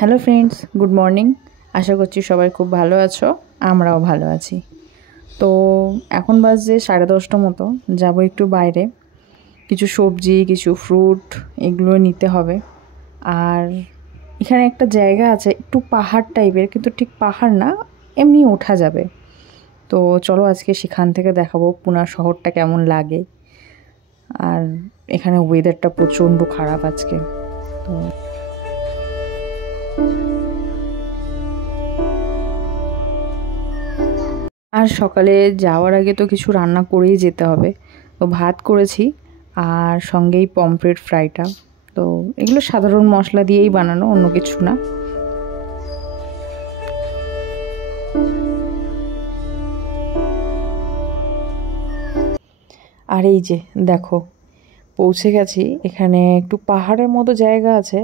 Hello friends, good morning. আশা করছি সবাই খুব ভালো আছো, আমরাও ভালো আছি। তো এখন বাজে 10:30 মতো, যাব একটু বাইরে, কিছু সবজি, কিছু ফ্রুট এগুলো নিতে হবে। আর এখানে একটা জায়গা আছে, একটু পাহাড় টাইপের, কিন্তু ঠিক পাহাড় না, এমনি ওঠা যাবে। তো চলো আজকে সেখান থেকে দেখাবো পুনা শহরটা কেমন লাগে। আর এখানে ওয়েদারটা প্রচণ্ড খারাপ আজকে। তো আর সকালে যাওয়ার আগে তো কিছু রান্না করেই যেতে হবে। তো ভাত করেছি, আর সঙ্গেই পমফ্রেট ফ্রাইটা। তো এগুলো সাধারণ মশলা দিয়েই বানানো, অন্য কিছু না। আর এই যে দেখো, পৌঁছে গেছি। এখানে একটু পাহাড়ের মতো জায়গা আছে,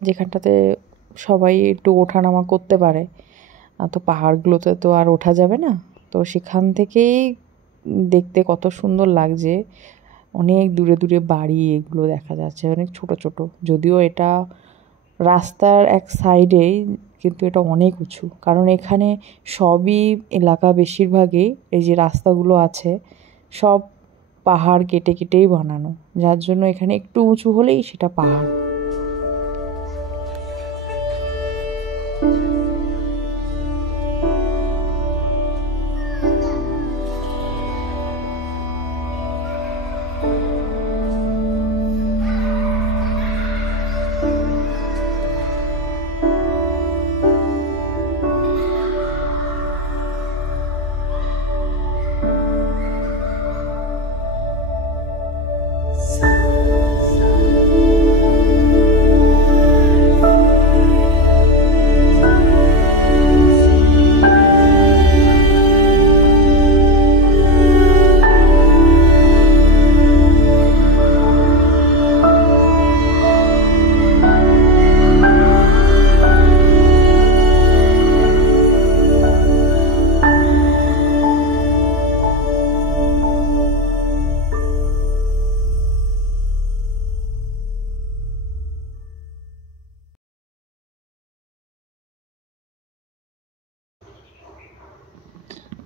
যেখানটাতে সবাই একটু ওঠানামা করতে পারে। তো পাহাড়গুলোতে তো আর ওঠা যাবে না, তো সেখান থেকেই দেখতে কত সুন্দর লাগছে। অনেক দূরে দূরে বাড়ি এগুলো দেখা যাচ্ছে, অনেক ছোট ছোট। যদিও এটা রাস্তার এক সাইডেই, কিন্তু এটা অনেক উঁচু, কারণ এখানে সবই এলাকা বেশিরভাগই এই যে রাস্তাগুলো আছে সব পাহাড় কেটে কেটেই বানানো, যার জন্য এখানে একটু উঁচু হলেই সেটা পাহাড়।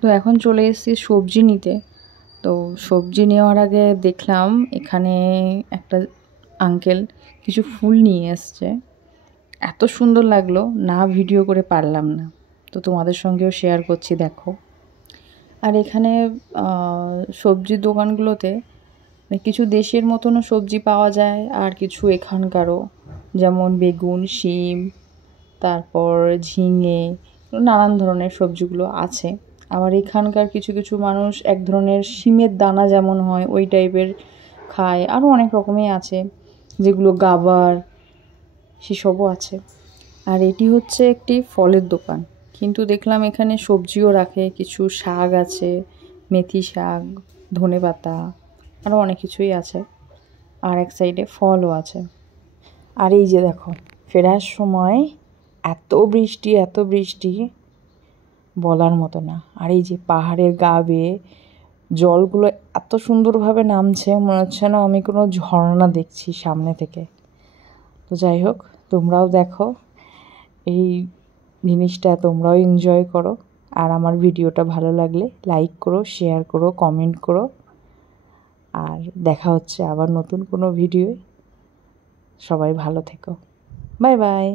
তো এখন চলে এসেছি সবজি নিতে। তো সবজি নেওয়ার আগে দেখলাম এখানে একটা আঙ্কেল কিছু ফুল নিয়ে এসছে। এত সুন্দর লাগলো, না ভিডিও করে পারলাম না, তো তোমাদের সঙ্গেও শেয়ার করছি, দেখো। আর এখানে সবজির দোকানগুলোতে কিছু দেশের মতনও সবজি পাওয়া যায়, আর কিছু এখানকারও, যেমন বেগুন, শিম, তারপর ঝিঙে, নানান ধরনের সবজিগুলো আছে। আবার এখানকার কিছু কিছু মানুষ এক ধরনের শিমের দানা যেমন হয় ওই টাইপের খায়, আরও অনেক রকমই আছে, যেগুলো গাবার, সেসবও আছে। আর এটি হচ্ছে একটি ফলের দোকান, কিন্তু দেখলাম এখানে সবজিও রাখে, কিছু শাক আছে, মেথি শাক, ধনেপাতা, আরও অনেক কিছুই আছে। আর এক সাইডে ফলও আছে। আর এই যে দেখো, ফেরার সময় এত বৃষ্টি, এত বৃষ্টি, বলার মতো না। আর এই যে পাহাড়ের গা বেয়ে জলগুলো এত সুন্দরভাবে নামছে, মনে হচ্ছে না আমি কোনো ঝর্ণা দেখছি সামনে থেকে। তো যাই হোক, তোমরাও দেখো এই জিনিসটা, তোমরাও এনজয় করো। আর আমার ভিডিওটা ভালো লাগলে লাইক করো, শেয়ার করো, কমেন্ট করো। আর দেখা হচ্ছে আবার নতুন কোনো ভিডিওয়ে। সবাই ভালো থেকো, বাই বাই।